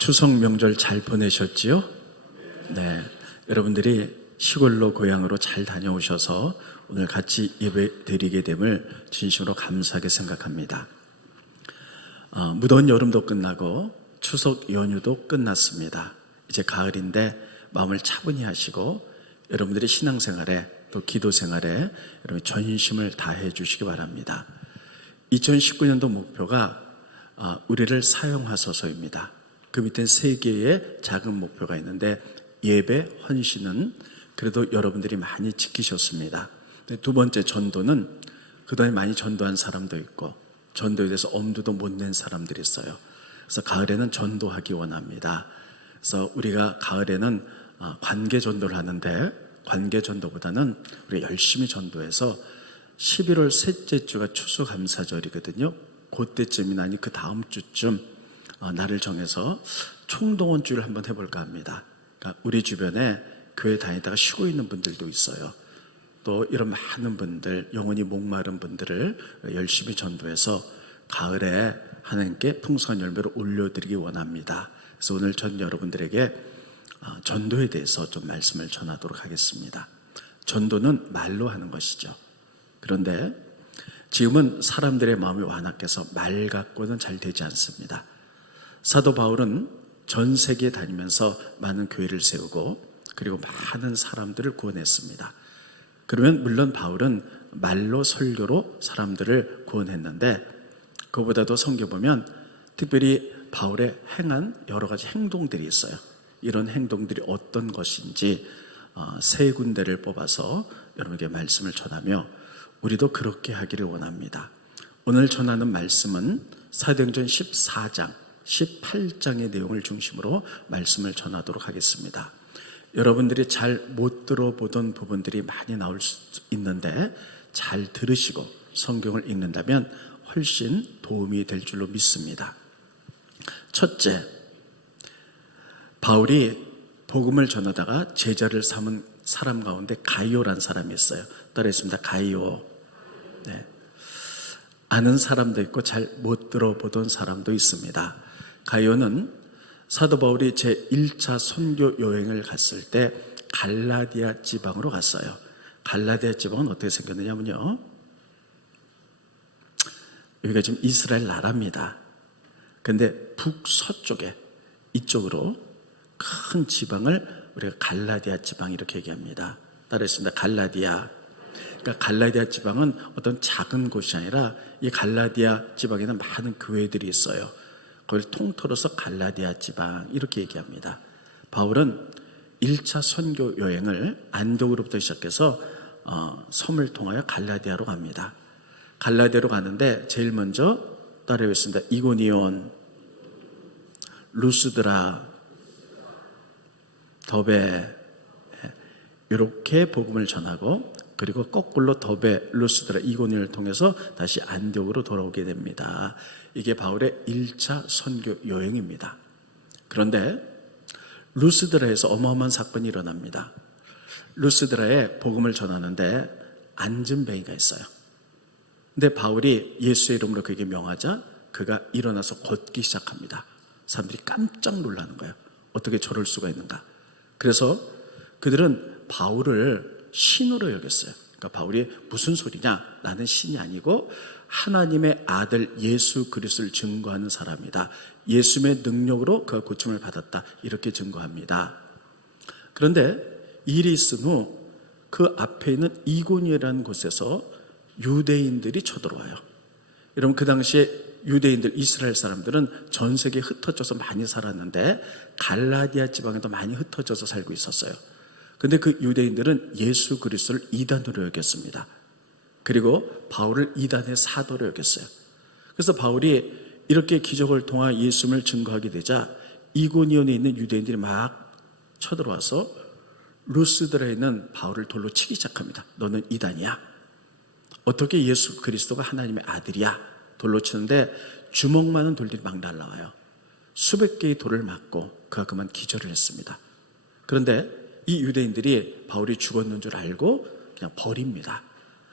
추석 명절 잘 보내셨지요? 네, 여러분들이 시골로 고향으로 잘 다녀오셔서 오늘 같이 예배 드리게 됨을 진심으로 감사하게 생각합니다. 무더운 여름도 끝나고 추석 연휴도 끝났습니다. 이제 가을인데 마음을 차분히 하시고 여러분들이 신앙생활에 또 기도생활에 여러분 전심을 다해 주시기 바랍니다. 2019년도 목표가 우리를 사용하소서입니다. 그 밑에 3개의 작은 목표가 있는데 예배, 헌신은 그래도 여러분들이 많이 지키셨습니다. 두 번째 전도는 그동안 많이 전도한 사람도 있고 전도에 대해서 엄두도 못 낸 사람들이 있어요. 그래서 가을에는 전도하기 원합니다. 그래서 우리가 가을에는 관계 전도를 하는데 관계 전도보다는 우리 열심히 전도해서 11월 셋째 주가 추수감사절이거든요. 그때쯤이나 아니 그 다음 주쯤 날을 정해서 총동원주를 한번 해볼까 합니다. 그러니까 우리 주변에 교회 다니다가 쉬고 있는 분들도 있어요. 또 이런 많은 분들, 영혼이 목마른 분들을 열심히 전도해서 가을에 하나님께 풍성한 열매를 올려드리기 원합니다. 그래서 오늘 전 여러분들에게 전도에 대해서 좀 말씀을 전하도록 하겠습니다. 전도는 말로 하는 것이죠. 그런데 지금은 사람들의 마음이 완악해서 말 갖고는 잘 되지 않습니다. 사도 바울은 전 세계에 다니면서 많은 교회를 세우고 그리고 많은 사람들을 구원했습니다. 그러면 물론 바울은 말로 설교로 사람들을 구원했는데 그보다도 성경 보면 특별히 바울의 행한 여러 가지 행동들이 있어요. 이런 행동들이 어떤 것인지 3군데를 뽑아서 여러분에게 말씀을 전하며 우리도 그렇게 하기를 원합니다. 오늘 전하는 말씀은 사도행전 14장 18장의 내용을 중심으로 말씀을 전하도록 하겠습니다. 여러분들이 잘 못 들어보던 부분들이 많이 나올 수 있는데 잘 들으시고 성경을 읽는다면 훨씬 도움이 될 줄로 믿습니다. 첫째, 바울이 복음을 전하다가 제자를 삼은 사람 가운데 가이오라는 사람이 있어요. 따라했습니다. 가이오. 네. 아는 사람도 있고 잘 못 들어보던 사람도 있습니다. 가이오는 사도 바울이 제1차 선교 여행을 갔을 때 갈라디아 지방으로 갔어요. 갈라디아 지방은 어떻게 생겼느냐면요, 여기가 지금 이스라엘 나라입니다. 근데 북서쪽에 이쪽으로 큰 지방을 우리가 갈라디아 지방 이렇게 얘기합니다. 따라했습니다. 갈라디아. 그러니까 갈라디아 지방은 어떤 작은 곳이 아니라 이 갈라디아 지방에는 많은 교회들이 있어요. 그걸 통틀어서 갈라디아 지방 이렇게 얘기합니다. 바울은 1차 선교 여행을 안독으로부터 시작해서 섬을 통하여 갈라디아로 갑니다. 갈라디아로 가는데 제일 먼저 따라했습니다. 이고니온, 루스드라, 더베 이렇게 복음을 전하고 그리고 거꾸로 더베, 루스드라, 이고니온을 통해서 다시 안디옥으로 돌아오게 됩니다. 이게 바울의 1차 선교 여행입니다. 그런데 루스드라에서 어마어마한 사건이 일어납니다. 루스드라에 복음을 전하는데 앉은뱅이가 있어요. 근데 바울이 예수의 이름으로 그에게 명하자 그가 일어나서 걷기 시작합니다. 사람들이 깜짝 놀라는 거예요. 어떻게 저럴 수가 있는가. 그래서 그들은 바울을 신으로 여겼어요. 그러니까 바울이 무슨 소리냐, 나는 신이 아니고 하나님의 아들 예수 그리스도를 증거하는 사람이다. 예수의 능력으로 그가 고침을 받았다. 이렇게 증거합니다. 그런데 일이 있은 후 그 앞에 있는 이고니오라는 곳에서 유대인들이 쳐들어와요. 여러분 그 당시에 유대인들, 이스라엘 사람들은 전 세계에 흩어져서 많이 살았는데 갈라디아 지방에도 많이 흩어져서 살고 있었어요. 그런데 그 유대인들은 예수 그리스도를 이단으로 여겼습니다. 그리고 바울을 이단의 사도로 여겼어요. 그래서 바울이 이렇게 기적을 통해 예수님을 증거하게 되자 이고니온에 있는 유대인들이 막 쳐들어와서 루스드라에 있는 바울을 돌로 치기 시작합니다. 너는 이단이야. 어떻게 예수 그리스도가 하나님의 아들이야. 돌로 치는데 주먹 많은 돌들이 막 날라와요. 수백 개의 돌을 맞고 그가 그만 기절을 했습니다. 그런데 이 유대인들이 바울이 죽었는 줄 알고 그냥 버립니다.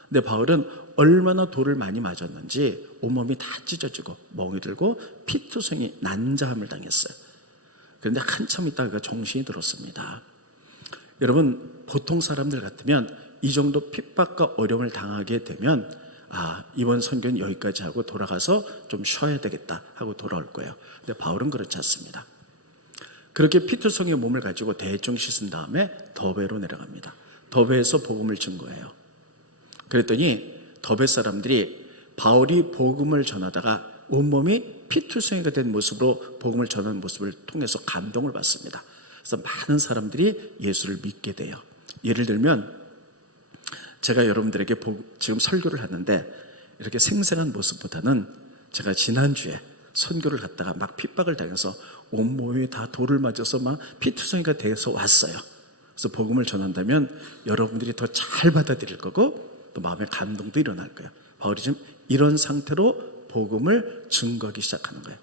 근데 바울은 얼마나 돌을 많이 맞았는지 온몸이 다 찢어지고 멍이 들고 피투성이 난자함을 당했어요. 그런데 한참 있다가 그가 정신이 들었습니다. 여러분, 보통 사람들 같으면 이 정도 핍박과 어려움을 당하게 되면 이번 선교는 여기까지 하고 돌아가서 좀 쉬어야 되겠다 하고 돌아올 거예요. 근데 바울은 그렇지 않습니다. 그렇게 피투성의 몸을 가지고 대충 씻은 다음에 더베로 내려갑니다. 더베에서 복음을 준 거예요. 그랬더니 더베 사람들이 바울이 복음을 전하다가 온몸이 피투성이가 된 모습으로 복음을 전하는 모습을 통해서 감동을 받습니다. 그래서 많은 사람들이 예수를 믿게 돼요. 예를 들면 제가 여러분들에게 지금 설교를 하는데 이렇게 생생한 모습보다는 제가 지난주에 선교를 갔다가 막 핍박을 당해서 온몸이 다 돌을 맞아서 막 피투성이가 돼서 왔어요. 그래서 복음을 전한다면 여러분들이 더 잘 받아들일 거고 또 마음의 감동도 일어날 거예요. 바울이 지금 이런 상태로 복음을 증거하기 시작하는 거예요.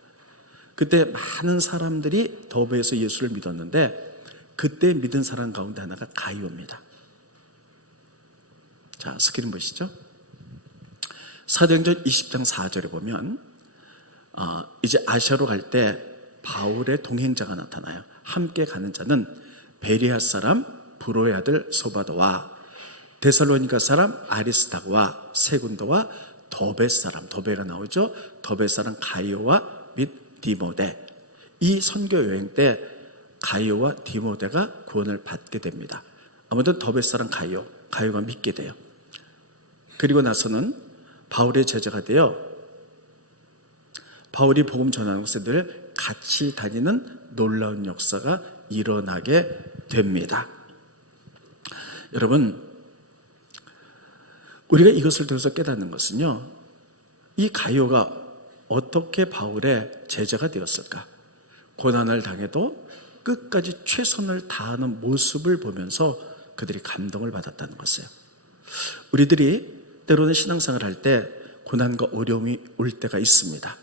그때 많은 사람들이 더베에서 예수를 믿었는데 그때 믿은 사람 가운데 하나가 가이오입니다. 자, 스크린 보시죠. 사도행전 20장 4절에 보면 이제 아시아로 갈 때 바울의 동행자가 나타나요. 함께 가는 자는 베리아 사람 브로의 아들 소바도와 데살로니가 사람 아리스타고와 세군도와 더베 사람, 더베가 나오죠. 더베 사람 가이오와 및 디모데. 이 선교 여행 때 가이오와 디모데가 구원을 받게 됩니다. 아무튼 더베 사람 가이오가 믿게 돼요. 그리고 나서는 바울의 제자가 되어 바울이 복음 전하는 곳에 늘 같이 다니는 놀라운 역사가 일어나게 됩니다. 여러분, 우리가 이것을 통해서 깨닫는 것은요, 이 가이오가 어떻게 바울의 제자가 되었을까? 고난을 당해도 끝까지 최선을 다하는 모습을 보면서 그들이 감동을 받았다는 것이에요. 우리들이 때로는 신앙생활을 할 때 고난과 어려움이 올 때가 있습니다.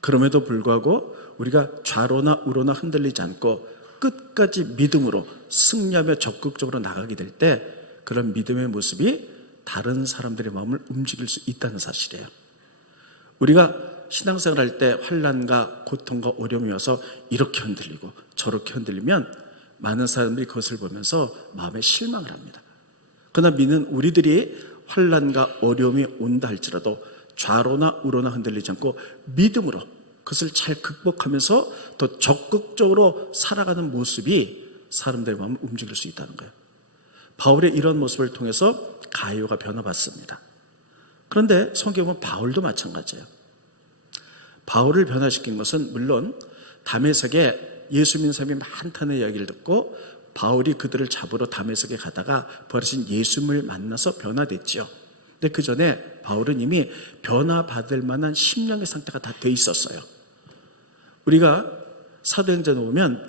그럼에도 불구하고 우리가 좌로나 우로나 흔들리지 않고 끝까지 믿음으로 승리하며 적극적으로 나가게 될 때 그런 믿음의 모습이 다른 사람들의 마음을 움직일 수 있다는 사실이에요. 우리가 신앙생활 할 때 환난과 고통과 어려움이 와서 이렇게 흔들리고 저렇게 흔들리면 많은 사람들이 그것을 보면서 마음에 실망을 합니다. 그러나 믿는 우리들이 환난과 어려움이 온다 할지라도 좌로나 우로나 흔들리지 않고 믿음으로 그것을 잘 극복하면서 더 적극적으로 살아가는 모습이 사람들의 마음을 움직일 수 있다는 거예요. 바울의 이런 모습을 통해서 가이오가 변화받습니다. 그런데 성경에 보면 바울도 마찬가지예요. 바울을 변화시킨 것은 물론 다메섹에 예수 믿는 사람이 많다는 이야기를 듣고 바울이 그들을 잡으러 다메섹에 가다가 부활하신 예수님을 만나서 변화됐죠. 근데 그 전에 바울은 이미 변화받을 만한 심령의 상태가 다 돼 있었어요. 우리가 사도행전에 보면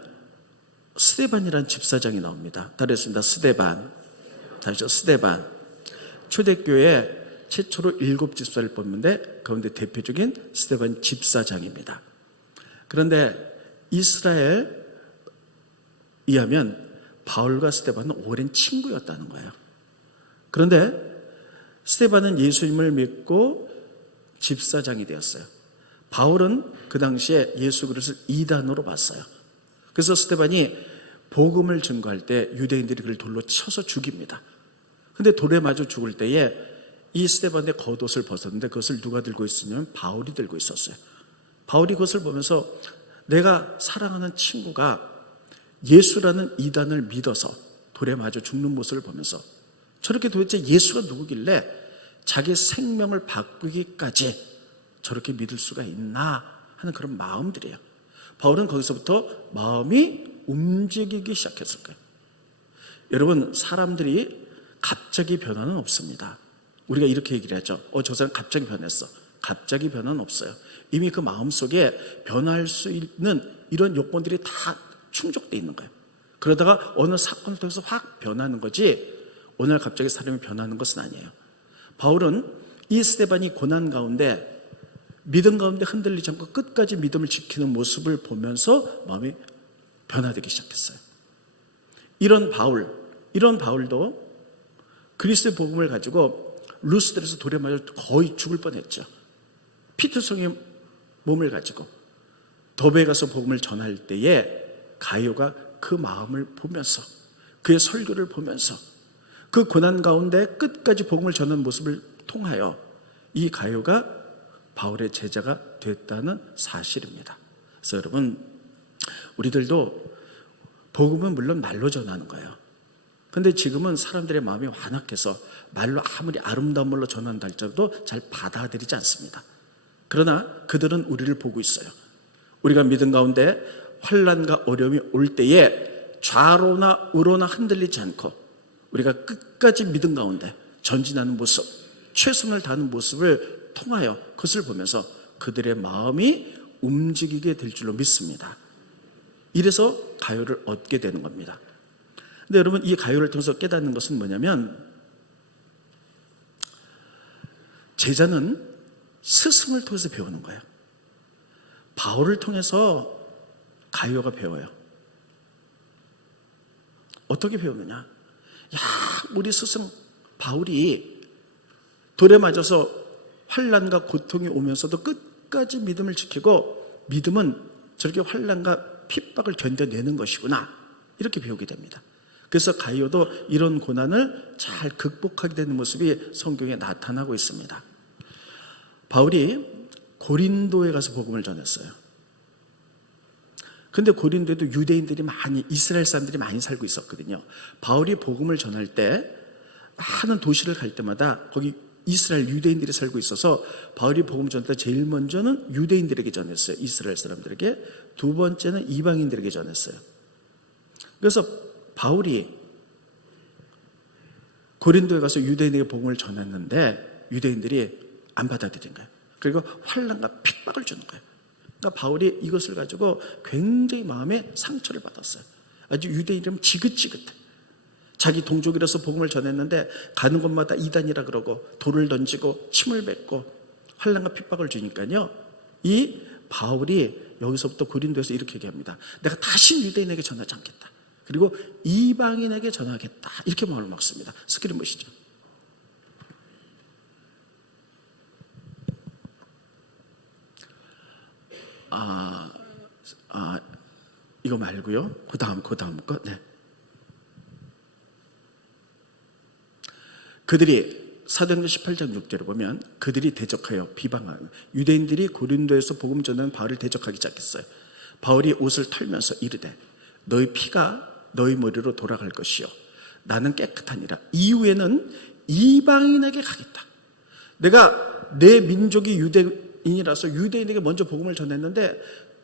스데반이라는 집사장이 나옵니다. 따르겠습니다. 스데반. 다시죠. 스데반. 초대교회 최초로 7 집사를 뽑는데 가운데 대표적인 스데반 집사장입니다. 그런데 이스라엘에 의하면 바울과 스데반은 오랜 친구였다는 거예요. 그런데 스데반은 예수님을 믿고 집사장이 되었어요. 바울은 그 당시에 예수 그리스도를 이단으로 봤어요. 그래서 스데반이 복음을 증거할 때 유대인들이 그를 돌로 쳐서 죽입니다. 그런데 돌에 맞아 죽을 때에 이 스데반의 겉옷을 벗었는데 그것을 누가 들고 있었냐면 바울이 들고 있었어요. 바울이 그것을 보면서 내가 사랑하는 친구가 예수라는 이단을 믿어서 돌에 맞아 죽는 모습을 보면서 저렇게 도대체 예수가 누구길래 자기 생명을 바꾸기까지 저렇게 믿을 수가 있나 하는 그런 마음들이에요. 바울은 거기서부터 마음이 움직이기 시작했을 거예요. 여러분, 사람들이 갑자기 변화는 없습니다. 우리가 이렇게 얘기를 하죠. 저 사람 갑자기 변했어. 갑자기 변화는 없어요. 이미 그 마음속에 변화할 수 있는 이런 요건들이 다 충족되어 있는 거예요. 그러다가 어느 사건을 통해서 확 변하는 거지 오늘 갑자기 사람이 변하는 것은 아니에요. 바울은 이 스데반이 고난 가운데 믿음 가운데 흔들리지 않고 끝까지 믿음을 지키는 모습을 보면서 마음이 변화되기 시작했어요. 이런 바울도 그리스도의 복음을 가지고 루스드에서 돌에 맞아 거의 죽을 뻔했죠. 피투성의 몸을 가지고 더베에 가서 복음을 전할 때에 가룟유가 그 마음을 보면서, 그의 설교를 보면서, 그 고난 가운데 끝까지 복음을 전하는 모습을 통하여 이 가룟유가 바울의 제자가 됐다는 사실입니다. 그래서 여러분, 우리들도 복음은 물론 말로 전하는 거예요. 근데 지금은 사람들의 마음이 완악해서 말로 아무리 아름다운 말로 전한다 할지라도 잘 받아들이지 않습니다. 그러나 그들은 우리를 보고 있어요. 우리가 믿음 가운데 환난과 어려움이 올 때에 좌로나 우로나 흔들리지 않고 우리가 끝까지 믿음 가운데 전진하는 모습, 최선을 다하는 모습을 통하여 그것을 보면서 그들의 마음이 움직이게 될 줄로 믿습니다. 이래서 가룟유를 얻게 되는 겁니다. 근데 여러분, 이 가룟유를 통해서 깨닫는 것은 뭐냐면, 제자는 스승을 통해서 배우는 거예요. 바울을 통해서 가룟유가 배워요. 어떻게 배우느냐? 야, 우리 스승 바울이 돌에 맞아서 환난과 고통이 오면서도 끝까지 믿음을 지키고, 믿음은 저렇게 환난과 핍박을 견뎌내는 것이구나, 이렇게 배우게 됩니다. 그래서 가룟유도 이런 고난을 잘 극복하게 되는 모습이 성경에 나타나고 있습니다. 바울이 고린도에 가서 복음을 전했어요. 근데 고린도에도 유대인들이 많이, 이스라엘 사람들이 많이 살고 있었거든요. 바울이 복음을 전할 때 많은 도시를 갈 때마다 거기 이스라엘 유대인들이 살고 있어서 바울이 복음을 전할 때 제일 먼저는 유대인들에게 전했어요. 이스라엘 사람들에게. 두 번째는 이방인들에게 전했어요. 그래서 바울이 고린도에 가서 유대인에게 복음을 전했는데 유대인들이 안 받아들인 거예요. 그리고 환난과 핍박을 주는 거예요. 그러니까 바울이 이것을 가지고 굉장히 마음에 상처를 받았어요. 아주 유대인이라면 지긋지긋해. 자기 동족이라서 복음을 전했는데 가는 곳마다 이단이라 그러고 돌을 던지고 침을 뱉고 환난과 핍박을 주니까요, 이 바울이 여기서부터 고린도에서 이렇게 얘기합니다. 내가 다시 유대인에게 전하지 않겠다. 그리고 이방인에게 전하겠다. 이렇게 마음을 먹습니다. 스크린 보시죠. 이거 말고요. 그 다음 거. 네. 그들이 사도행전 18장 6절에 보면 그들이 대적하여 비방하는, 유대인들이 고린도에서 복음 전하는 바울을 대적하기 시작했어요. 바울이 옷을 털면서 이르되 너희 피가 너희 머리로 돌아갈 것이요 나는 깨끗하니라. 이후에는 이방인에게 가겠다. 내가 내 민족이 유대인이라서 유대인에게 먼저 복음을 전했는데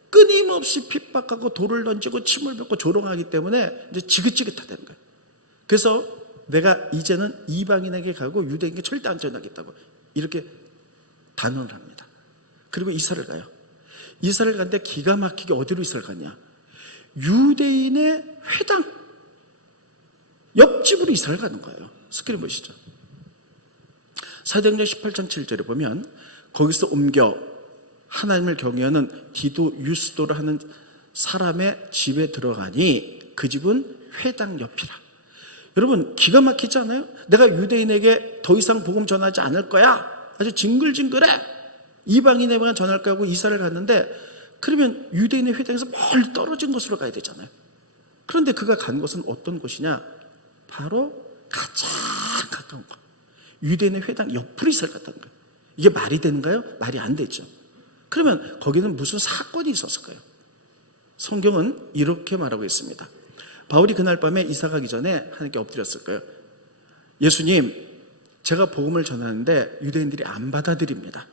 끊임없이 핍박하고 돌을 던지고 침을 뱉고 조롱하기 때문에 이제 지긋지긋하다는 거예요. 그래서 내가 이제는 이방인에게 가고 유대인에게 절대 안 전하겠다고 이렇게 단언을 합니다. 그리고 이사를 가요. 이사를 갔는데 기가 막히게 어디로 이사를 갔냐? 유대인의 회당 옆집으로 이사를 가는 거예요. 스크린 보시죠. 사도행전 18장 7절에 보면 거기서 옮겨 하나님을 경외하는 디도 유스도를 하는 사람의 집에 들어가니 그 집은 회당 옆이라. 여러분, 기가 막히지 않아요? 내가 유대인에게 더 이상 복음 전하지 않을 거야. 아주 징글징글해. 이방인에게만 전할 거야 하고 이사를 갔는데, 그러면 유대인의 회당에서 멀리 떨어진 곳으로 가야 되잖아요. 그런데 그가 간 곳은 어떤 곳이냐? 바로 가장 가까운 곳. 유대인의 회당 옆으로 이사를 갔다는 거예요. 이게 말이 되는가요? 말이 안 되죠. 그러면 거기는 무슨 사건이 있었을까요? 성경은 이렇게 말하고 있습니다. 바울이 그날 밤에 이사 가기 전에 하나님께 엎드렸을 거예요. 예수님, 제가 복음을 전하는데 유대인들이 안 받아들입니다.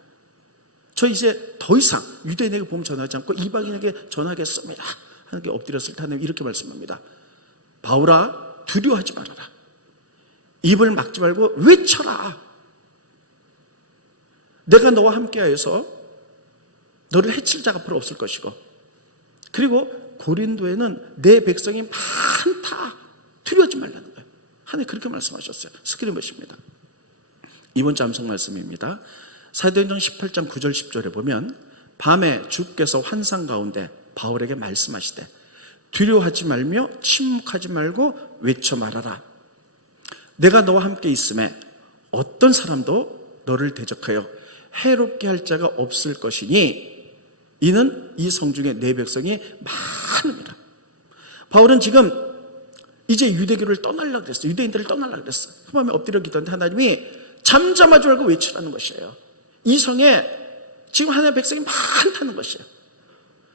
저 이제 더 이상 유대인에게 복음 전하지 않고 이방인에게 전하겠습니다. 하나님께 엎드렸을 때 하나님 이렇게 말씀합니다. 바울아, 두려워하지 말아라. 입을 막지 말고 외쳐라. 내가 너와 함께하여서 너를 해칠 자가 앞으로 없을 것이고, 그리고 고린도에는 내 백성이 많다. 두려워하지 말라는 거예요. 하나님 그렇게 말씀하셨어요. 스크린 보십니다. 이번 주 암송 말씀입니다. 사도행전 18장 9절 10절에 보면 밤에 주께서 환상 가운데 바울에게 말씀하시되 두려워하지 말며 침묵하지 말고 외쳐 말하라. 내가 너와 함께 있음에 어떤 사람도 너를 대적하여 해롭게 할 자가 없을 것이니 이는 이 성중에 내 백성이 많음이라. 바울은 지금 이제 유대교를 떠나려고 그랬어요. 유대인들을 떠나려고 그랬어요. 그 밤에 엎드려 기도하는데 하나님이 잠잠하지 말고 외치라는 것이에요. 이 성에 지금 하나님의 백성이 많다는 것이에요.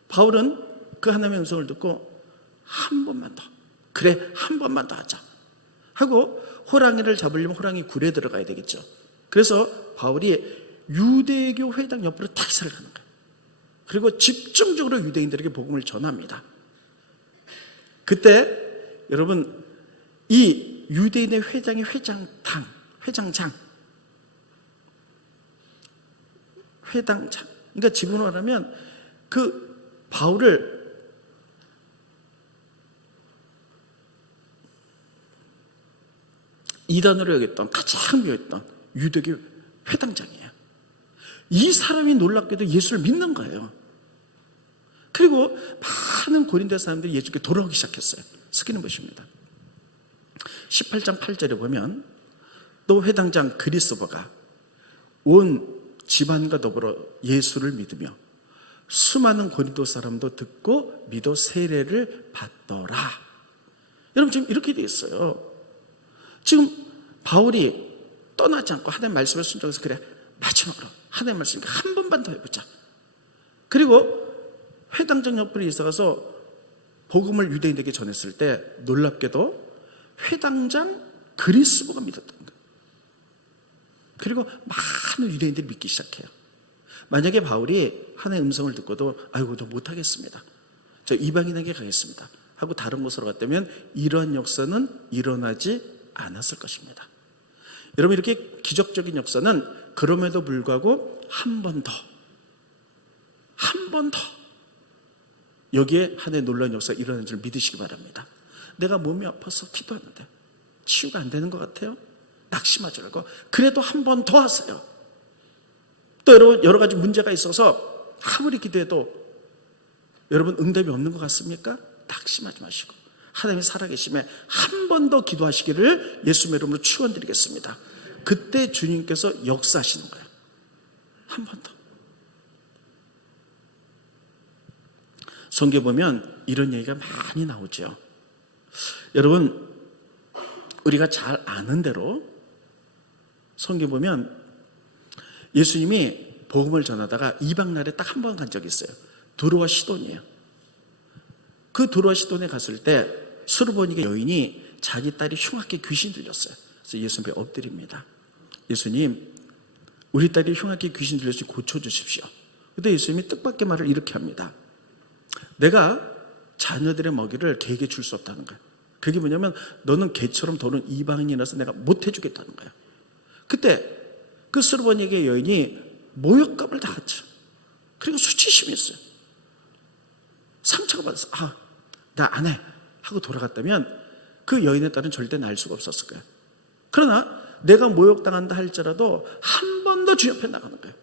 바울은 그 하나님의 음성을 듣고 한 번만 더, 그래 한 번만 더 하자 하고, 호랑이를 잡으려면 호랑이 굴에 들어가야 되겠죠. 그래서 바울이 유대교 회당 옆으로 탁 이사를 가는 거예요. 그리고 집중적으로 유대인들에게 복음을 전합니다. 그때 여러분, 이 유대인의 회장의 회장장, 그러니까 지금으로 말하면 그 바울을 이단으로 여겼던, 가장 미워했던 유대교 회당장이에요. 이 사람이 놀랍게도 예수를 믿는 거예요. 그리고 많은 고린도 사람들이 예수께 돌아오기 시작했어요. 스키는 것입니다. 18장 8절에 보면 또 회당장 그리스도가 온 집안과 더불어 예수를 믿으며 수많은 고린도 사람도 듣고 믿어 세례를 받더라. 여러분, 지금 이렇게 되어 있어요. 지금 바울이 떠나지 않고 하나님의 말씀을 순종해서, 그래 마지막으로 하나님의 말씀 한 번만 더 해보자. 그리고 회당장 옆으로 이사가서 복음을 유대인에게 전했을 때 놀랍게도 회당장 그리스도가 믿었던 거예요. 그리고 많은 유대인들이 믿기 시작해요. 만약에 바울이 하나님의 음성을 듣고도 아이고 저 못하겠습니다, 저 이방인에게 가겠습니다 하고 다른 곳으로 갔다면 이러한 역사는 일어나지 않았을 것입니다. 여러분, 이렇게 기적적인 역사는 그럼에도 불구하고 한 번 더 여기에 하나님의 놀라운 역사가 일어나는 줄 믿으시기 바랍니다. 내가 몸이 아파서 기도하는데 치유가 안 되는 것 같아요? 낙심하지 말고 그래도 한 번 더 하세요. 또 여러 가지 문제가 있어서 아무리 기도해도 여러분 응답이 없는 것 같습니까? 낙심하지 마시고 하나님이 살아계심에 한 번 더 기도하시기를 예수님의 이름으로 축원드리겠습니다. 그때 주님께서 역사하시는 거예요. 한 번 더. 성경에 보면 이런 얘기가 많이 나오죠. 여러분, 우리가 잘 아는 대로 성경에 보면 예수님이 복음을 전하다가 이방 나라에 딱 한 번 간 적이 있어요. 두로와 시돈이에요. 그 두로와 시돈에 갔을 때 수르보니게 여인이 자기 딸이 흉악하게 귀신 들렸어요. 그래서 예수님께 엎드립니다. 예수님, 우리 딸이 흉악하게 귀신 들렸으니 고쳐주십시오. 그때 예수님이 뜻밖의 말을 이렇게 합니다. 내가 자녀들의 먹이를 개에게 줄 수 없다는 거예요. 그게 뭐냐면 너는 개처럼 도는 이방인이라서 내가 못 해주겠다는 거예요. 그때 그 수르보니게 여인이 모욕감을 당했죠. 그리고 수치심이 있어요. 상처가 받았어. 나 안 해 하고 돌아갔다면 그 여인의 딸은 절대 날 수가 없었을 거예요. 그러나 내가 모욕당한다 할지라도 한 번 더 주님 앞에 나가는 거예요.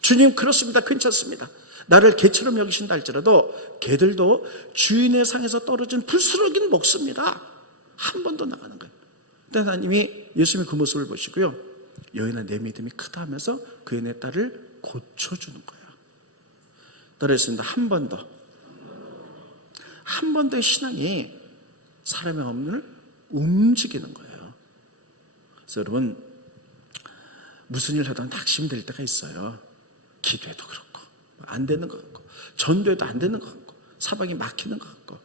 주님, 그렇습니다, 괜찮습니다. 나를 개처럼 여기신다 할지라도 개들도 주인의 상에서 떨어진 불스러기는 먹습니다. 한 번 더 나가는 거예요. 근데 하나님이 예수님의 그 모습을 보시고요, 여인아 내 믿음이 크다 하면서 그 여인의 딸을 고쳐주는 거예요. 따라했습니다. 한 번 더. 한 번 더의 신앙이 사람의 마음을 움직이는 거예요. 그래서 여러분, 무슨 일 하다가 낙심될 때가 있어요. 기도해도 그렇고 안 되는 것 같고 전도해도 안 되는 것 같고 사방이 막히는 것 같고.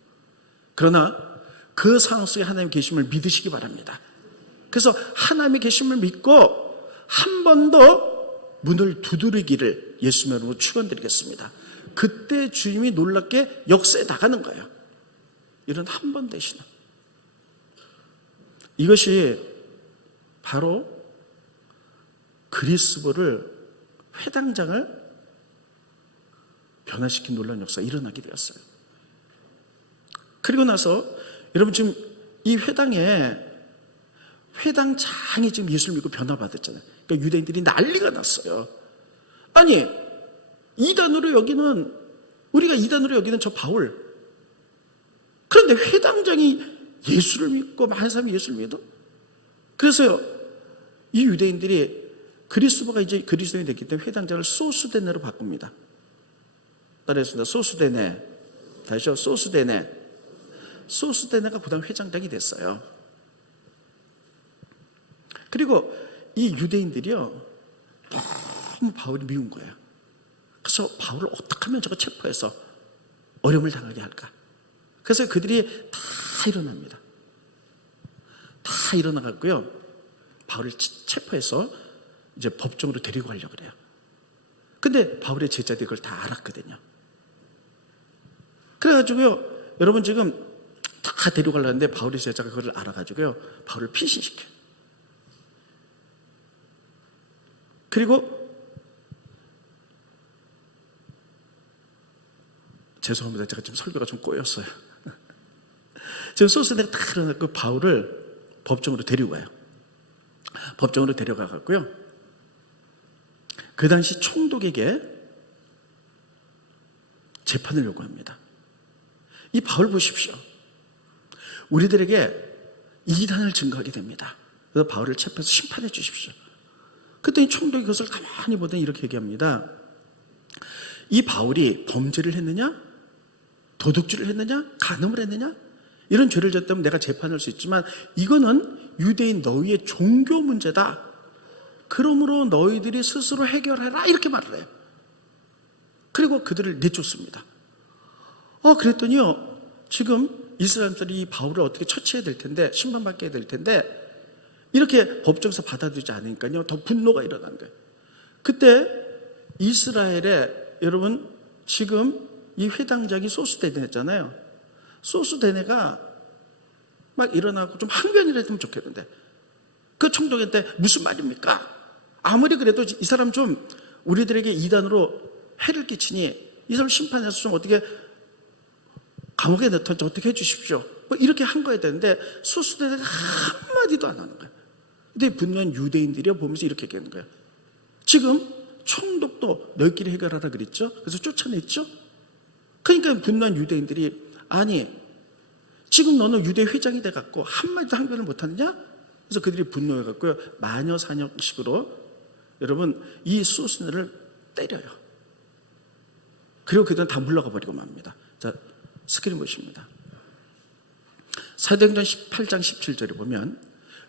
그러나 그 상황 속에 하나님의 계심을 믿으시기 바랍니다. 그래서 하나님의 계심을 믿고 한 번 더 문을 두드리기를 예수님의 이름으로 축원드리겠습니다. 그때 주님이 놀랍게 역사에 나가는 거예요. 이런 한 번 대신은. 이것이 바로 그리스도를, 회당장을 변화시킨 놀라운 역사가 일어나게 되었어요. 그리고 나서 여러분, 지금 이 회당에 회당장이 지금 예수를 믿고 변화받았잖아요. 그러니까 유대인들이 난리가 났어요. 아니, 이단으로 여기는, 우리가 이단으로 여기는 저 바울, 그런데 회당장이 예수를 믿고 많은 사람이 예수를 믿어? 그래서요, 이 유대인들이 그리스도가 이제 그리스도인이 됐기 때문에 회당장을 소스데네로 바꿉니다. 따라했습니다. 소스데네. 다시요, 소스데네. 소스데네가 그 다음 회장장이 됐어요. 그리고 이 유대인들이요, 너무 바울이 미운 거예요. 그래서 바울을 어떻게 하면 저거 체포해서 어려움을 당하게 할까? 그래서 그들이 다 일어납니다. 다 일어나갖고요, 바울을 체포해서 이제 법정으로 데리고 가려고 그래요. 근데 바울의 제자들이 그걸 다 알았거든요. 그래가지고요, 여러분 지금 다 데려가려는데 바울의 제자가 그걸 알아가지고요, 바울을 피신시켜요. 그리고 죄송합니다. 제가 지금 설교가 좀 꼬였어요. 지금 소스데네가 다 일어나고 바울을 법정으로 데리고 가요. 법정으로 데려가갖고요, 그 당시 총독에게 재판을 요구합니다. 이 바울 보십시오. 우리들에게 이단을 증거하게 됩니다. 그래서 바울을 체포해서 심판해 주십시오. 그랬더니 총독이 그것을 가만히 보더니 이렇게 얘기합니다. 이 바울이 범죄를 했느냐? 도둑질을 했느냐? 간음을 했느냐? 이런 죄를 졌다면 내가 재판할 수 있지만 이거는 유대인 너희의 종교 문제다. 그러므로 너희들이 스스로 해결해라. 이렇게 말을 해요. 그리고 그들을 내쫓습니다. 그랬더니요, 지금 이스라엘 사람들이 이 바울을 어떻게 처치해야 될 텐데, 심판받게 해야 될 텐데, 이렇게 법정에서 받아들이지 않으니까요, 더 분노가 일어난 거예요. 그때 이스라엘에, 여러분 지금 이 회당장이 소스데네였잖아요. 소스데네가 막 일어나고 좀 항변이라 했으면 좋겠는데, 그 총독한테 무슨 말입니까? 아무리 그래도 이 사람 좀 우리들에게 이단으로 해를 끼치니 이 사람 심판해서 좀 어떻게 감옥에 넣던지 어떻게 해주십시오. 뭐 이렇게 한 거야 되는데 소스데네가 한마디도 안 하는 거예요. 근데 분노한 유대인들이 보면서 이렇게 얘기하는 거예요. 지금 총독도 너희끼리 해결하라 그랬죠? 그래서 쫓아냈죠? 그러니까 분노한 유대인들이, 아니 지금 너는 유대 회장이 돼갖고 한마디도 항변을 못하느냐? 그래서 그들이 분노해갖고요, 마녀 사냥식으로 여러분 이 소스네를 때려요. 그리고 그들은 다 물러가 버리고 맙니다. 자, 스크린 보십니다. 사도행전 18장 17절에 보면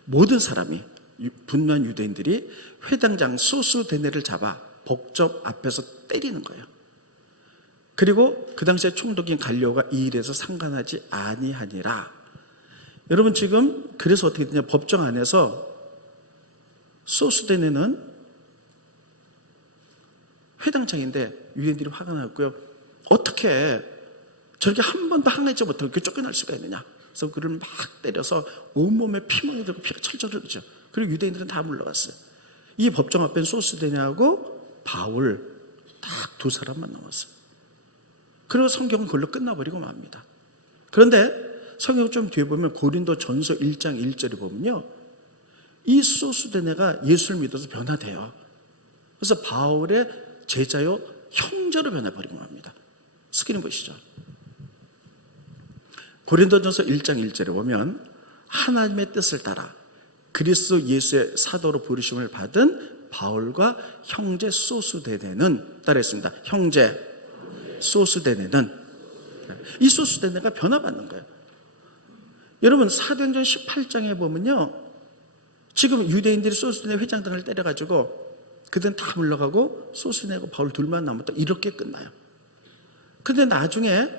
모든 사람이, 분노한 유대인들이 회당장 소스데네를 잡아 복접 앞에서 때리는 거예요. 그리고 그 당시에 총독인 갈리오가 이 일에서 상관하지 아니하니라. 여러분 지금 그래서 어떻게 되냐, 법정 안에서 소스데네는 회당장인데 유대인들이 화가 났고요, 어떻게 저렇게 한 번도 항해하지 못하고 그렇게 쫓겨날 수가 있느냐. 그래서 그를 막 때려서 온몸에 피멍이 들고 피가 철철 흐르죠. 그리고 유대인들은 다 물러갔어요. 이 법정 앞엔 소스데네하고 바울 딱 두 사람만 남았어요. 그리고 성경은 그걸로 끝나버리고 맙니다. 그런데 성경 좀 뒤에 보면 고린도 전서 1장 1절에 보면요, 이 소스데네가 예수를 믿어서 변화돼요. 그래서 바울의 제자요 형제로 변해버리고 맙니다. 스크린 보시죠. 고린도전서 1장 1절에 보면 하나님의 뜻을 따라 그리스도 예수의 사도로 부르심을 받은 바울과 형제 소스데네는, 따라했습니다. 형제 소스데네는, 이 소스데네가 변화받는 거예요. 여러분 사도행전 18장에 보면요, 지금 유대인들이 소스데네 회장장을 때려가지고 그들은 다 물러가고 소스데네하고 바울 둘만 남았다, 이렇게 끝나요. 그런데 나중에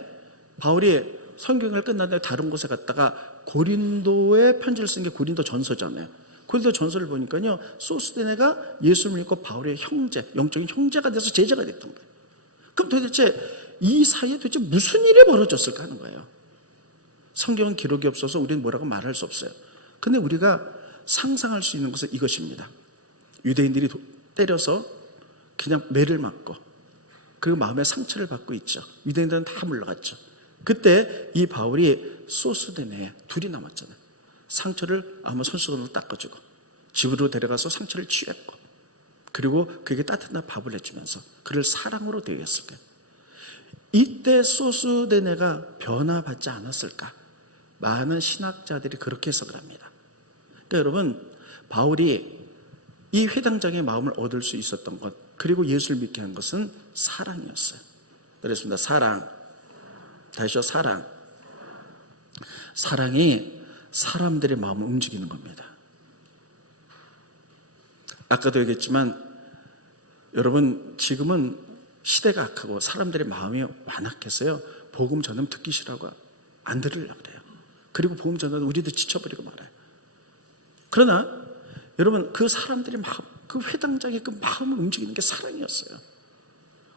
바울이 성경을 끝나다가 다른 곳에 갔다가 고린도에 편지를 쓴 게 고린도 전서잖아요. 고린도 전서를 보니까요, 소스데네가 예수를 믿고 바울의 형제, 영적인 형제가 돼서 제자가 됐던 거예요. 그럼 도대체 이 사이에 도대체 무슨 일이 벌어졌을까 하는 거예요. 성경은 기록이 없어서 우리는 뭐라고 말할 수 없어요. 근데 우리가 상상할 수 있는 것은 이것입니다. 유대인들이 때려서 그냥 매를 맞고 그리고 마음에 상처를 받고 있죠. 유대인들은 다 물러갔죠. 그때 이 바울이 소스데네에 둘이 남았잖아요. 상처를 아마 손수건으로 닦아주고 집으로 데려가서 상처를 치유했고, 그리고 그에게 따뜻한 밥을 해주면서 그를 사랑으로 대했을 거예요. 이때 소스데네가 변화받지 않았을까? 많은 신학자들이 그렇게 해석을 합니다. 그러니까 여러분, 바울이 이 회당장의 마음을 얻을 수 있었던 것, 그리고 예수를 믿게 한 것은 사랑이었어요. 그렇습니다. 사랑. 다시요, 사랑. 사랑이 사람들의 마음을 움직이는 겁니다. 아까도 얘기했지만 여러분, 지금은 시대가 악하고 사람들의 마음이 완악해서요, 복음 전하면 듣기 싫어하고 안 들으려고 그래요. 그리고 복음 전하면 우리도 지쳐버리고 말아요. 그러나 여러분, 그 사람들의 마음, 그 회당장의 그 마음을 움직이는 게 사랑이었어요.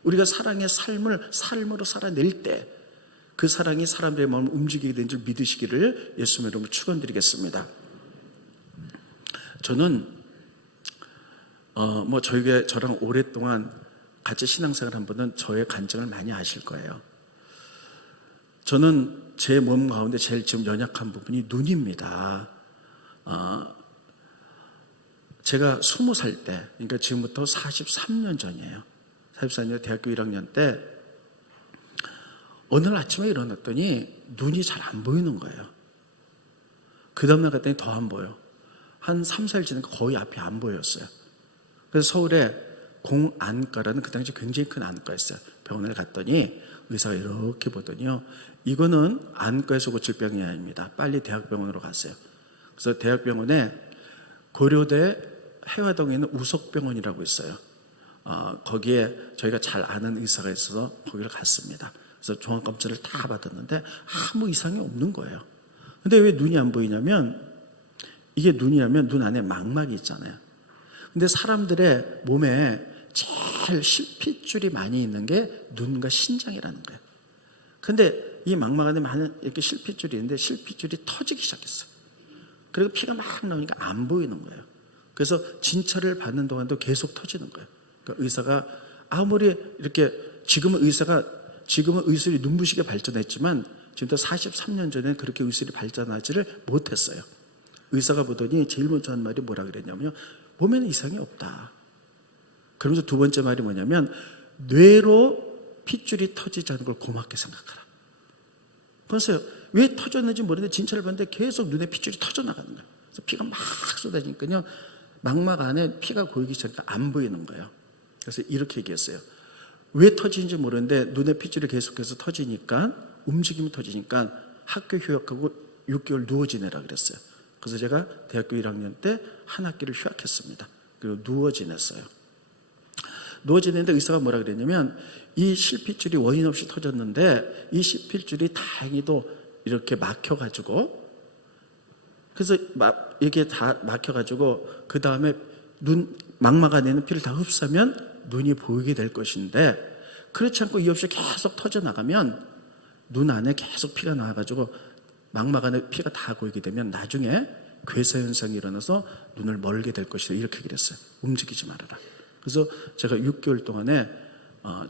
우리가 사랑의 삶으로 살아낼 때 그 사랑이 사람들의 마음을 움직이게 된 줄 믿으시기를 예수님 이름으로 축원드리겠습니다. 저는 저랑 오랫동안 같이 신앙생활 한 분은 저의 간증을 많이 아실 거예요. 저는 제 몸 가운데 제일 지금 연약한 부분이 눈입니다. 제가 20살 때, 그러니까 지금부터 43년 전이에요. 44년 대학교 1학년 때 어느 날 아침에 일어났더니 눈이 잘 안 보이는 거예요. 그 다음날 갔더니 더 안 보여. 한 3, 4일 지나니까 거의 앞이 안 보였어요. 그래서 서울에 공안과라는 그 당시 굉장히 큰 안과였어요. 병원을 갔더니 의사가 이렇게 보더니요, 이거는 안과에서 고칠 병이 아닙니다. 빨리 대학병원으로 갔어요. 그래서 대학병원에 고려대 해화동에 있는 우석병원이라고 있어요. 거기에 저희가 잘 아는 의사가 있어서 거기를 갔습니다. 그래서 종합검사를 다 받았는데 아무 이상이 없는 거예요. 근데 왜 눈이 안 보이냐면, 이게 눈이라면 눈 안에 망막이 있잖아요. 근데 사람들의 몸에 제일 실핏줄이 많이 있는 게 눈과 신장이라는 거예요. 근데 이 망막 안에 많은 이렇게 실핏줄이 있는데 실핏줄이 터지기 시작했어요. 그리고 피가 막 나오니까 안 보이는 거예요. 그래서 진찰을 받는 동안도 계속 터지는 거예요. 그러니까 의사가 아무리 이렇게 지금은 의술이 눈부시게 발전했지만 지금부터 43년 전에 그렇게 의술이 발전하지를 못했어요. 의사가 보더니 제일 먼저 한 말이 뭐라 그랬냐면요, 몸에는 이상이 없다. 그러면서 두 번째 말이 뭐냐면, 뇌로 핏줄이 터지지 않은 걸 고맙게 생각하라. 그래서 왜 터졌는지 모르는데 진찰을 받는데 계속 눈에 핏줄이 터져 나가는 거예요. 그래서 피가 막 쏟아지니까요, 망막 안에 피가 고이기 시작하니까 안 보이는 거예요. 그래서 이렇게 얘기했어요. 왜 터지는지 모르는데 눈에 핏줄이 계속해서 터지니까, 움직임이 터지니까 학교 휴학하고 6개월 누워 지내라 그랬어요. 그래서 제가 대학교 1학년 때 한 학기를 휴학했습니다. 그리고 누워 지냈어요. 누워 지냈는데 의사가 뭐라 그랬냐면, 이 실핏줄이 원인 없이 터졌는데 이 실핏줄이 다행히도 이렇게 막혀가지고, 그래서 이게 다 막혀가지고 그 다음에 망막 안에 있는 피를 다 흡수하면 눈이 보이게 될 것인데, 그렇지 않고 이 없이 계속 터져나가면 눈 안에 계속 피가 나와가지고 망막 안에 피가 다 고이게 되면 나중에 괴사 현상이 일어나서 눈을 멀게 될 것이다, 이렇게 얘기를 했어요. 움직이지 말아라. 그래서 제가 6개월 동안에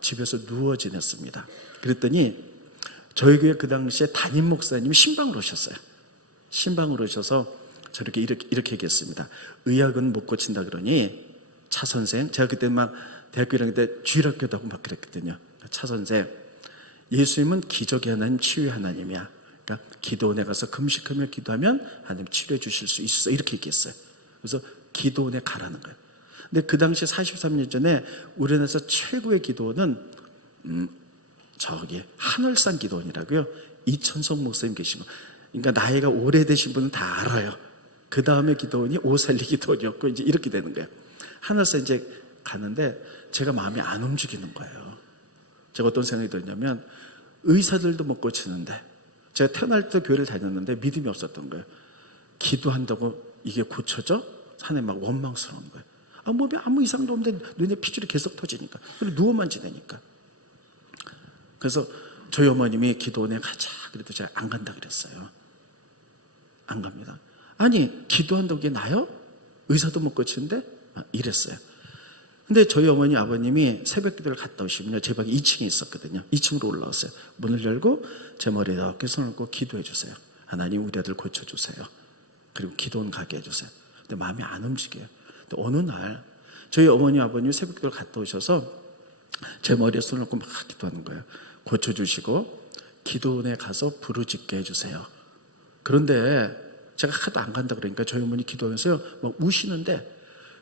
집에서 누워 지냈습니다. 그랬더니 저희 교회 그 당시에 담임 목사님이 신방으로 오셨어요. 신방으로 오셔서 저렇게 이렇게 얘기했습니다. 의학은 못 고친다 그러니 차 선생, 제가 그때 막 대학교 1학년 때 주일학교도 하고 막 그랬거든요. 차 선생, 예수님은 기적의 하나님, 치유의 하나님이야. 그러니까 기도원에 가서 금식하며 기도하면 하나님 치료해 주실 수 있어, 이렇게 얘기했어요. 그래서 기도원에 가라는 거예요. 근데 그 당시 43년 전에 우리나라에서 최고의 기도원은 저기 하늘산 기도원이라고요. 이천성 목사님 계신 거. 그러니까 나이가 오래되신 분은 다 알아요. 그 다음에 기도원이 오살리 기도원이었고 이제 이렇게 되는 거예요. 하늘산 이제 가는데 제가 마음이 안 움직이는 거예요. 제가 어떤 생각이 들었냐면, 의사들도 못 고치는데, 제가 태어날 때 교회를 다녔는데 믿음이 없었던 거예요. 기도한다고 이게 고쳐져? 산에 막 원망스러운 거예요. 몸에 아무 이상도 없는데 눈에 핏줄이 계속 터지니까. 그리고 누워만 지내니까. 그래서 저희 어머님이 기도원에 가자 그래도 제가 안 간다 그랬어요. 안 갑니다. 아니, 기도한다고 이게 나요? 의사도 못 고치는데? 이랬어요. 근데 저희 어머니 아버님이 새벽 기도를 갔다 오시면요, 제 방이 2층에 있었거든요. 2층으로 올라왔어요. 문을 열고 제 머리에 이렇게 손을 얹고 기도해 주세요. 하나님, 우리 아들 고쳐주세요. 그리고 기도원 가게 해주세요. 근데 마음이 안 움직여요. 근데 어느 날 저희 어머니 아버님이 새벽 기도를 갔다 오셔서 제 머리에 손을 얹고 막 기도하는 거예요. 고쳐주시고 기도원에 가서 부르짖게 해주세요. 그런데 제가 하도 안 간다 그러니까 저희 어머니 기도하면서요 막 우시는데,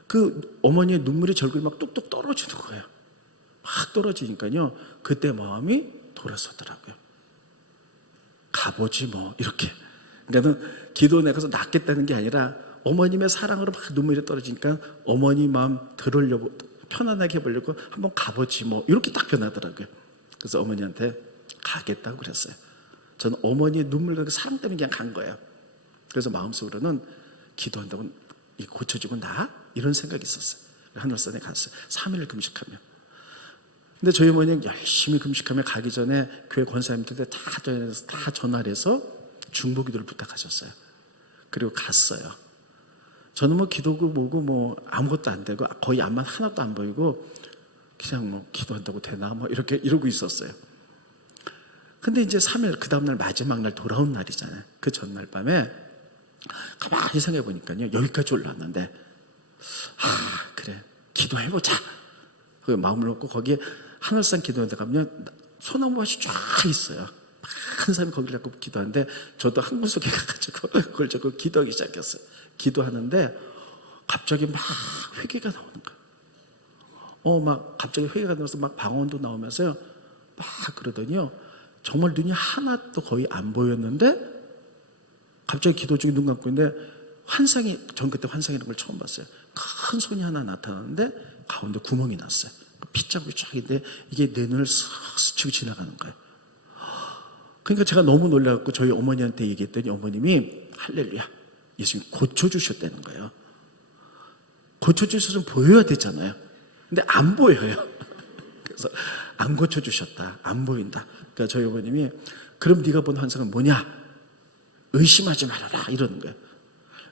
그 어머니의 눈물이 절글이 막 뚝뚝 떨어지는 거예요. 막 떨어지니까요, 그때 마음이 돌아서더라고요. 가보지 뭐, 이렇게. 그러니까 기도 내가서 낫겠다는 게 아니라 어머님의 사랑으로 막 눈물이 떨어지니까 어머니 마음 들으려고 편안하게 해보려고 한번 가보지 뭐 이렇게 딱 변하더라고요. 그래서 어머니한테 가겠다고 그랬어요. 저는 어머니의 눈물, 사랑 때문에 그냥 간 거예요. 그래서 마음속으로는 기도한다고 고쳐지고 나? 이런 생각이 있었어요. 하늘산에 갔어요. 3일 금식하며. 근데 저희 어머니는 열심히 금식하며 가기 전에 교회 권사님들한테 다 전화를 해서 중보기도를 부탁하셨어요. 그리고 갔어요. 저는 뭐 기도고 뭐고 뭐 아무것도 안 되고 거의 앞만 하나도 안 보이고 그냥 뭐 기도한다고 되나 뭐 이렇게 이러고 있었어요. 근데 이제 3일 그 다음날 마지막 날 돌아온 날이잖아요. 그 전날 밤에 가만히 생각해 보니까요, 여기까지 올라왔는데 그래 기도해보자 그 마음을 놓고 거기에 하늘산 기도하는데 가면 소나무밭이 쫙 있어요. 큰 사람이 거기를 잡고 기도하는데 저도 한 구석에 가가지고 그걸 잡고 기도하기 시작했어요. 기도하는데 갑자기 막 회개가 나오는 거예요. 막 갑자기 회개가 나면서 막 방언도 나오면서요, 막 그러더니요, 정말 눈이 하나도 거의 안 보였는데 갑자기 기도 중에 눈 감고 있는데 환상이, 전 그때 환상이라는 걸 처음 봤어요. 큰 손이 하나 나타나는데 가운데 구멍이 났어요. 핏자국이 쫙 있는데 이게 내 눈을 쓱 스치고 지나가는 거예요. 그러니까 제가 너무 놀라갖고 저희 어머니한테 얘기했더니 어머님이 할렐루야, 예수님이 고쳐주셨다는 거예요. 고쳐주셔서 보여야 되잖아요. 근데 안 보여요. 그래서 안 고쳐주셨다, 안 보인다. 그러니까 저희 어머님이 그럼 네가 본 환상은 뭐냐? 의심하지 말아라 이러는 거예요.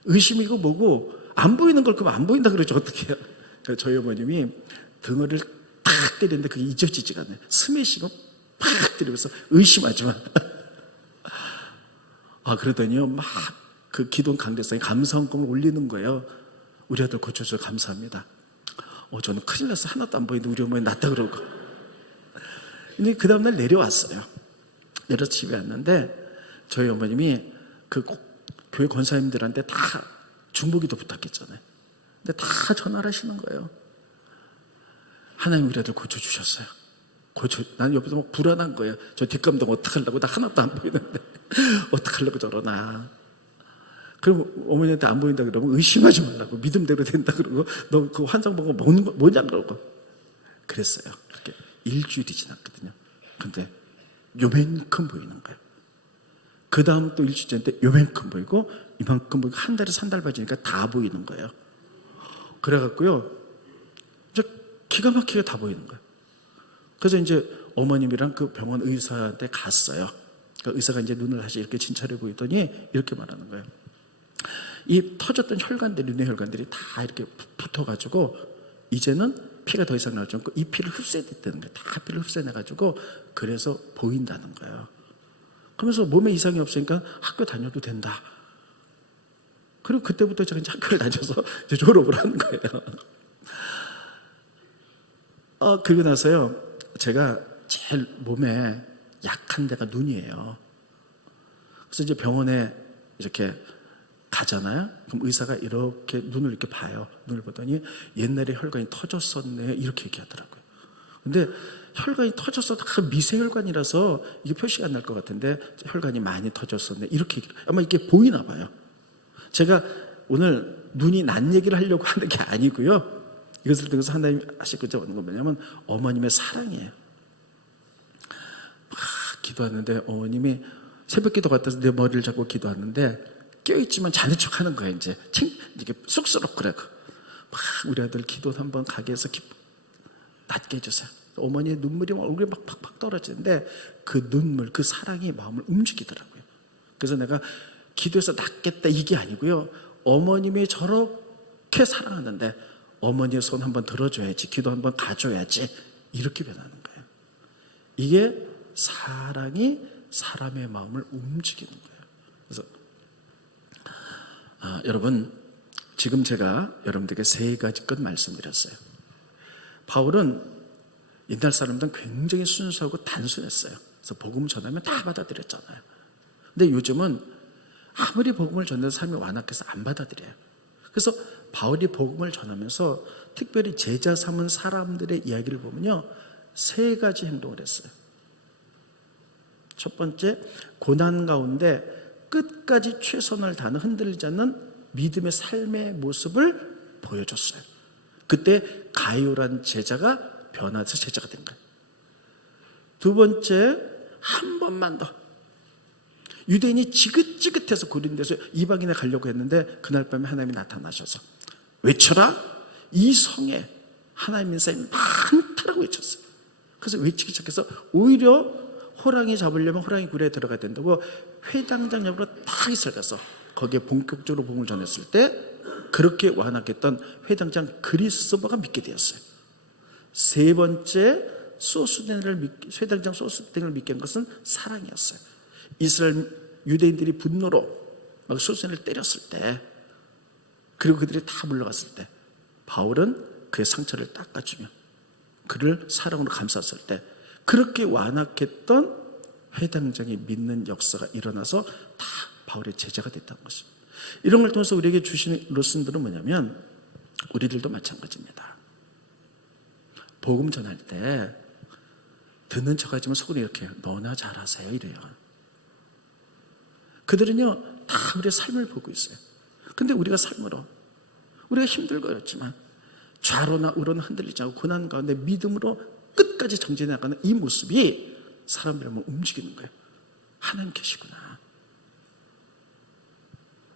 의심이고 뭐고 안 보이는 걸 그럼 안 보인다 그러죠. 어떻게 해요? 그래서 저희 어머님이 등어를 탁 때리는데 그게 잊어지지가 않아요. 스매싱을 팍 때리면서 의심하지 마. 그러더니요, 막 그 기도 강대상에 감사헌금을 올리는 거예요. 우리 아들 고쳐줘서 감사합니다. 저는 큰일 났어. 하나도 안 보이는데 우리 어머니 낫다 그러고. 근데 그 다음날 내려왔어요. 내려서 집에 왔는데 저희 어머님이 그 교회 권사님들한테 다 중보기도 부탁했잖아요. 근데 다 전화를 하시는 거예요. 하나님 우리 아들 고쳐주셨어요. 난 옆에서 막 불안한 거예요. 저 뒷감당 어떡하려고, 나 하나도 안 보이는데 어떡하려고 저러나. 그럼 어머니한테 안 보인다 그러면 의심하지 말라고, 믿음대로 된다 그러고, 너 그 환상 보고 뭐냐 그러고 그랬어요. 그렇게 일주일이 지났거든요. 근데 요만큼 보이는 거예요. 그 다음 또 일주일 전에 요만큼 보이고 이만큼 보이고 한 달에 3달 빠지니까 다 보이는 거예요. 그래갖고요, 이제 기가 막히게 다 보이는 거예요. 그래서 이제 어머님이랑 그 병원 의사한테 갔어요. 그 의사가 이제 눈을 다시 이렇게 진찰해 보이더니 이렇게 말하는 거예요. 이 터졌던 혈관들이, 뇌 혈관들이 다 이렇게 붙어가지고 이제는 피가 더 이상 나오지 않고 이 피를 흡수해냈다는 거예요. 다 피를 흡수해내가지고 그래서 보인다는 거예요. 그러면서 몸에 이상이 없으니까 학교 다녀도 된다. 그리고 그때부터 제가 이제 학교를 다녀서 이제 졸업을 하는 거예요. 그리고 나서요, 제가 제일 몸에 약한 데가 눈이에요. 그래서 이제 병원에 이렇게 가잖아요. 그럼 의사가 이렇게 눈을 이렇게 봐요. 눈을 보더니 옛날에 혈관이 터졌었네 이렇게 얘기하더라고요. 근데 혈관이 터졌어도 미세혈관이라서 이게 표시가 안 날 것 같은데 혈관이 많이 터졌었네 이렇게 얘기를, 아마 이게 보이나 봐요. 제가 오늘 눈이 난 얘기를 하려고 하는 게 아니고요, 이것을 통해서 하나님 하시고자 하는 건 뭐냐면 어머님의 사랑이에요. 막 기도하는데 어머님이 새벽 기도 같아서 내 머리를 잡고 기도하는데 깨어있지만 자는 척 하는 거예요. 이제 이게 쑥스럽고 그래고 막 우리 아들 기도 한번 가게 해서 낫게 해주세요. 어머니의 눈물이 얼굴에 막 팍팍 떨어지는데 그 눈물, 그 사랑이 마음을 움직이더라고요. 그래서 내가 기도해서 낫겠다 이게 아니고요, 어머님이 저렇게 사랑하는데 어머니의 손 한번 들어줘야지, 기도 한번 가줘야지, 이렇게 변하는 거예요. 이게 사랑이 사람의 마음을 움직이는 거예요. 그래서 여러분, 지금 제가 여러분들에게 3가지 끝 말씀드렸어요. 바울은 옛날 사람들은 굉장히 순수하고 단순했어요. 그래서 복음 전하면 다 받아들였잖아요. 근데 요즘은 아무리 복음을 전해서 삶이 완악해서 안 받아들여요. 그래서 바울이 복음을 전하면서 특별히 제자 삼은 사람들의 이야기를 보면요, 3가지 행동을 했어요. 첫 번째, 고난 가운데 끝까지 최선을 다하는 흔들리지 않는 믿음의 삶의 모습을 보여줬어요. 그때 가룟한 제자가 변화해서 제자가 된 거예요. 두 번째, 한 번만 더. 유대인이 지긋지긋해서 고린도에서 이방인에 가려고 했는데 그날 밤에 하나님이 나타나셔서 외쳐라, 이 성에 하나님 인사이 많다라고 외쳤어요. 그래서 외치기 시작해서 오히려 호랑이 잡으려면 호랑이 굴에 들어가야 된다고 회당장 옆으로 딱 있어가서 거기에 본격적으로 복음을 전했을 때 그렇게 완악했던 회당장 그리스도가 믿게 되었어요. 세 번째, 회당장 소스댕을 믿게 한 것은 사랑이었어요. 이스라엘 유대인들이 분노로 막 소스댕을 때렸을 때, 그리고 그들이 다 물러갔을 때 바울은 그의 상처를 닦아주며 그를 사랑으로 감쌌을 때 그렇게 완악했던 회당장이 믿는 역사가 일어나서 다 바울의 제자가 됐다는 것입니다. 이런 걸 통해서 우리에게 주시는 레슨들은 뭐냐면 우리들도 마찬가지입니다. 복음 전할 때 듣는 척하지만 속으로 이렇게 해요. 너나 잘하세요 이래요. 그들은요 다 우리의 삶을 보고 있어요. 근데 우리가 삶으로 우리가 힘들고 어렵지만 좌로나 우로는 흔들리지 않고 고난 가운데 믿음으로 끝까지 정진해 나가는 이 모습이 사람들을 움직이는 거예요. 하나님 계시구나.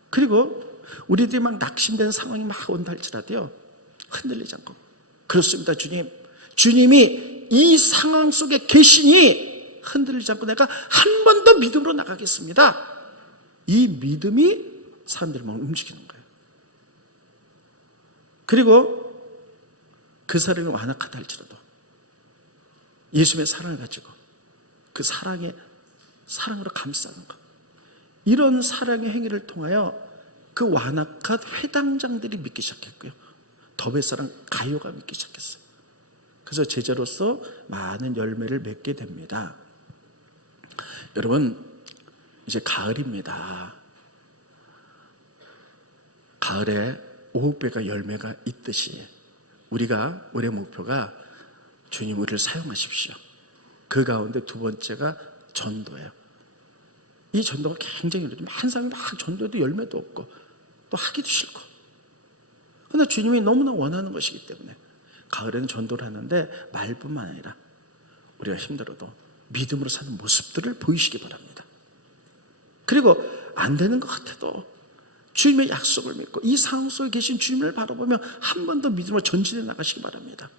그리고 우리들이 막 낙심되는 상황이 막 온다 할지라도요 흔들리지 않고, 그렇습니다 주님, 주님이 이 상황 속에 계시니 흔들리지 않고 내가 한 번 더 믿음으로 나가겠습니다. 이 믿음이 사람들을 막 움직이는 거예요. 그리고 그 사람이 완악하다 할지라도 예수님의 사랑을 가지고 그 사랑으로 감싸는 것, 이런 사랑의 행위를 통하여 그 완악한 회당장들이 믿기 시작했고요, 더 뱃사람 가룟가 믿기 시작했어요. 그래서 제자로서 많은 열매를 맺게 됩니다. 여러분, 이제 가을입니다. 가을에 오흑배가 열매가 있듯이 우리가 올해 목표가 주님 우리를 사용하십시오. 그 가운데 두 번째가 전도예요. 이 전도가 굉장히 어려워요. 한 사람이 막 전도해도 열매도 없고 또 하기도 싫고, 그러나 주님이 너무나 원하는 것이기 때문에 가을에는 전도를 하는데 말뿐만 아니라 우리가 힘들어도 믿음으로 사는 모습들을 보이시기 바랍니다. 그리고 안 되는 것 같아도 주님의 약속을 믿고 이 상황 속에 계신 주님을 바라보며 한 번 더 믿음으로 전진해 나가시기 바랍니다.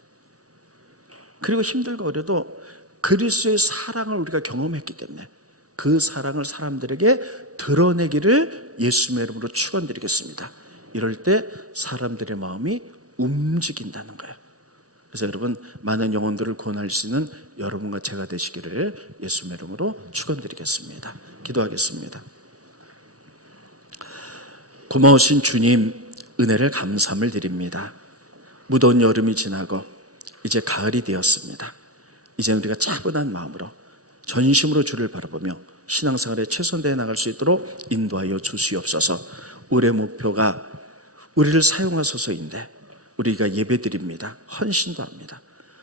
그리고 힘들고 어려도 그리스도의 사랑을 우리가 경험했기 때문에 그 사랑을 사람들에게 드러내기를 예수님의 이름으로 축원드리겠습니다. 이럴 때 사람들의 마음이 움직인다는 거예요. 그래서 여러분, 많은 영혼들을 구원할 수 있는 여러분과 제가 되시기를 예수님의 이름으로 축원드리겠습니다. 기도하겠습니다. 고마우신 주님, 은혜를 감사함을 드립니다. 무더운 여름이 지나고 이제 가을이 되었습니다. 이제 우리가 차분한 마음으로 전심으로 주를 바라보며 신앙생활에 최선 다해 나갈 수 있도록 인도하여 주시옵소서. 올해 목표가 우리를 사용하소서인데 우리가 예배드립니다. 헌신도 합니다.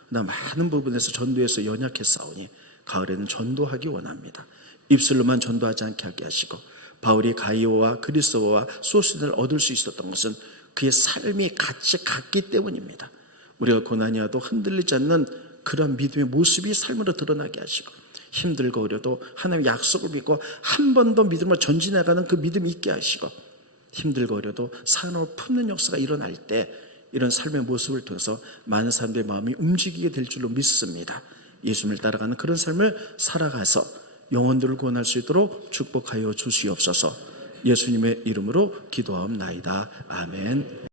나 많은 부분에서 전도에서 연약했사오니 가을에는 전도하기 원합니다. 입술로만 전도하지 않게 하게 하시고, 바울이 가이오와 그리스도와 소스를 얻을 수 있었던 것은 그의 삶이 같이 같기 때문입니다. 우리가 고난이 와도 흔들리지 않는 그런 믿음의 모습이 삶으로 드러나게 하시고, 힘들고 어려도 하나님의 약속을 믿고 한 번 더 믿음으로 전진해가는 그 믿음이 있게 하시고, 힘들고 어려도 사랑을 품는 역사가 일어날 때 이런 삶의 모습을 통해서 많은 사람들의 마음이 움직이게 될 줄로 믿습니다. 예수님을 따라가는 그런 삶을 살아가서 영혼들을 구원할 수 있도록 축복하여 주시옵소서. 예수님의 이름으로 기도하옵나이다. 아멘.